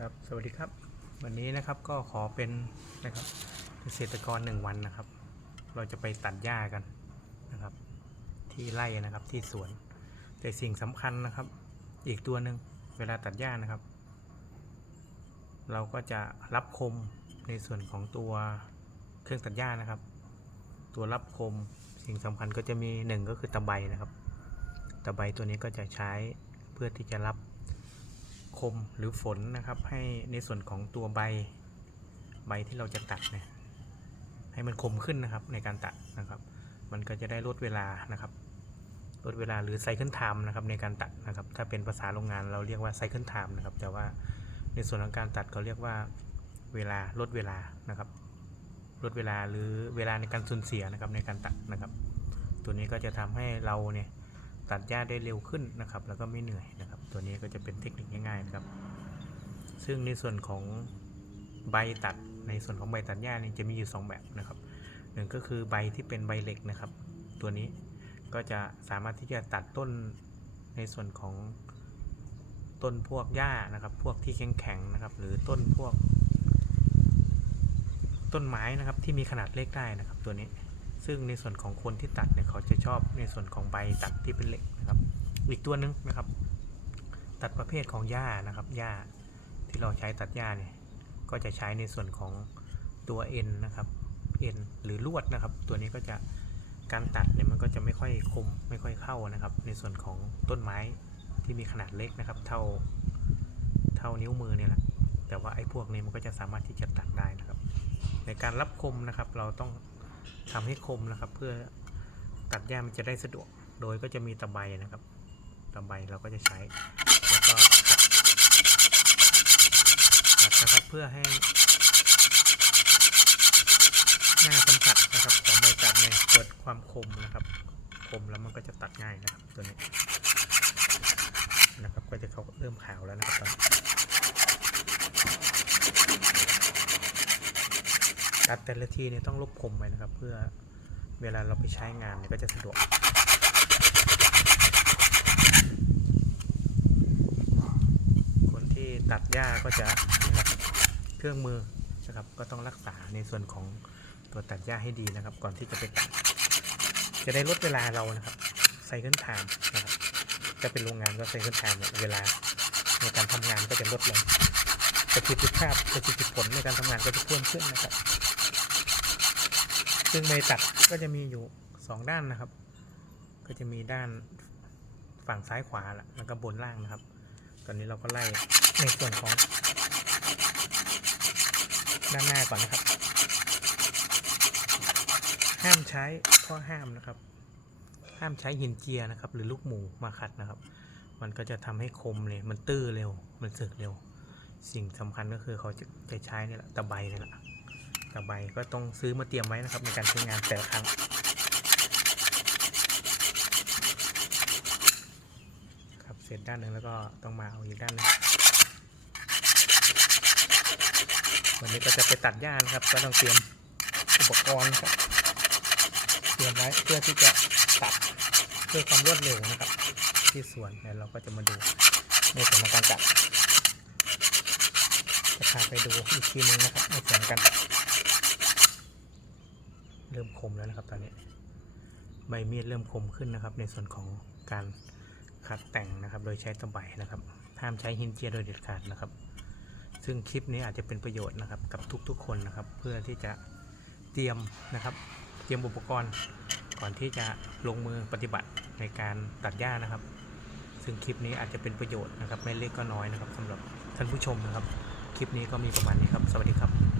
ครับสวัสดีครับ วันนี้นะครับก็ขอเป็นนะครับเกษตรกรหนึ่งวันนะครับ เราจะไปตัดหญ้ากันนะครับ ที่ไร่นะครับที่สวน แต่สิ่งสำคัญนะครับ อีกตัวหนึ่งเวลาตัดหญ้านะครับ เราก็จะรับคมในส่วนของตัวเครื่องตัดหญ้านะครับ ตัวรับคมสิ่งสำคัญก็จะมีหนึ่งก็คือตะไบนะครับ ตะไบตัวนี้ก็จะใช้เพื่อที่จะรับ คมหรือฝนนะครับ ให้ในส่วนของตัวใบใบที่เราจะตัดเนี่ยให้มันคมขึ้นนะครับในการตัดนะครับ มันก็จะได้ลดเวลานะครับลดเวลาหรือไซเคิลไทม์นะครับในการตัดนะครับ ถ้าเป็นภาษาโรงงานเราเรียกว่าไซเคิลไทม์นะครับ แต่ว่าในส่วนของการตัดเขาเรียกว่าเวลาลดเวลานะครับ ลดเวลาหรือเวลาในการสูญเสียนะครับในการตัดนะครับ ตัวนี้ก็จะทำให้เราเนี่ยตัดหญ้าได้เร็วขึ้นนะครับ แล้วก็ไม่เหนื่อยนะครับ ตัวนี้ก็จะเป็นเทคนิคง่ายๆนะครับ ซึ่งในส่วนของใบตัดในส่วนของใบตัดหญ้านี่จะมีอยู่ 2 แบบนะครับหนึ่งก็คือใบที่เป็นใบเหล็กนะครับ ตัวนี้ก็จะสามารถที่จะตัดต้นในส่วนของต้นพวกหญ้านะครับ พวกที่แข็งๆนะครับ หรือต้นพวก ต้นไม้นะครับที่มีขนาดเล็กได้นะครับ ตัวนี้ซึ่งในส่วนของคนที่ตัดเนี่ยเขาจะชอบในส่วนของใบตัดที่เป็นเหล็กนะครับ อีกตัวหนึงนะครับ ตัดประเภทของหญ้านะครับหญ้าที่เราใช้ตัดหญ้าเนี่ยก็จะใช้ในส่วนของตัวเอ็นนะครับเอ็นหรือลวดนะครับ ตัวนี้ก็จะการตัดเนี่ยมันก็จะไม่ค่อยคมไม่ค่อยเข้านะครับ ในส่วนของต้นไม้ที่มีขนาดเล็กนะครับ เท่าเท่านิ้วมือเนี่ยแหละแต่ว่าไอ้พวกนี้มันก็จะสามารถที่จะตัดได้นะครับ ในการรับคมนะครับ เราต้องทำให้คมนะครับ เพื่อตัดหญ้ามันจะได้สะดวก โดยก็จะมีตะไบนะครับ ตะไบเราก็จะใช้ แล้วก็ ขัดนะครับเพื่อให้หน้าสัมผัสนะครับของใบตัดเนี่ยเกิดความคมนะครับ คมแล้วมันก็จะตัดง่ายนะครับตัวนี้นะครับก็จะเขาเริ่มขาวแล้วนะครับตอนตัดแต่ละทีเนี่ยต้องลบคมไว้นะครับ เพื่อเวลาเราไปใช้งานเนี่ยก็จะสะดวกคนที่ตัดหญ้าก็จะ เครื่องมือนะครับ ก็ต้องรักษาในส่วนของตัวตัดหญ้าให้ดีนะครับ ก่อนที่จะไปตัด จะได้ลดเวลาเรานะครับไซเคิลไทม์นะครับจะเป็นโรงงานก็ไซเคิลไทม์เนี่ยเวลาในการทำงานก็จะลดลงประสิทธิภาพประสิทธิผลในการทำงานก็จะเพิ่มขึ้นนะครับ ซึ่งใบตัดก็จะมีอยู่สองด้านนะครับ ก็จะมีด้านฝั่งซ้ายขวาแล้วก็บนล่างนะครับ ตอนนี้เราก็ไล่ในส่วนของ ด้านหน้าก่อนนะครับ ห้ามใช้ข้อห้ามนะครับ ห้ามใช้หินเจียนะครับ หรือลูกหมูมาขัดนะครับ มันก็จะทำให้คมเลย มันตื้อเร็ว มันสึกเร็ว สิ่งสำคัญก็คือเขาจะจะใช้นี่แหละตะไบนี่แหละตะไบก็ต้องซื้อมาเตรียมไว้นะครับ ในการใช้งานแต่ละครั้งครับเสร็จด้านหนึ่งแล้วก็ต้องมาเอาอีกด้านหนึง วันนี้ก็จะไปตัดหญ้านะครับ ก็ต้องเตรียมอุปกรณ์ครับ เตรียมไว้เพื่อที่จะตัดเพื่อความรวดเร็วนะครับ ที่สวนแล้วเราก็จะมาดูในส่วนของการตัดจะพาไปดูอีกทีนึงนะครับในส่วนการตัดเริ่มคมแล้วนะครับตอนนี้ใบมีดเริ่มคมขึ้นนะครับ ในส่วนของการคัดแต่งนะครับ โดยใช้ตะไบนะครับห้ามใช้หินเจียโดยเด็ดขาดนะครับ ซึ่งคลิปนี้อาจจะเป็นประโยชน์นะครับกับทุกๆคนนะครับ เพื่อที่จะเตรียมนะครับ เตรียมอุปกรณ์ก่อนที่จะลงมือปฏิบัติในการตัดหญ้านะครับ ซึ่งคลิปนี้อาจจะเป็นประโยชน์นะครับ ไม่เล็กก็น้อยนะครับสำหรับท่านผู้ชมนะครับ คลิปนี้ก็มีประมาณนี้ครับ สวัสดีครับ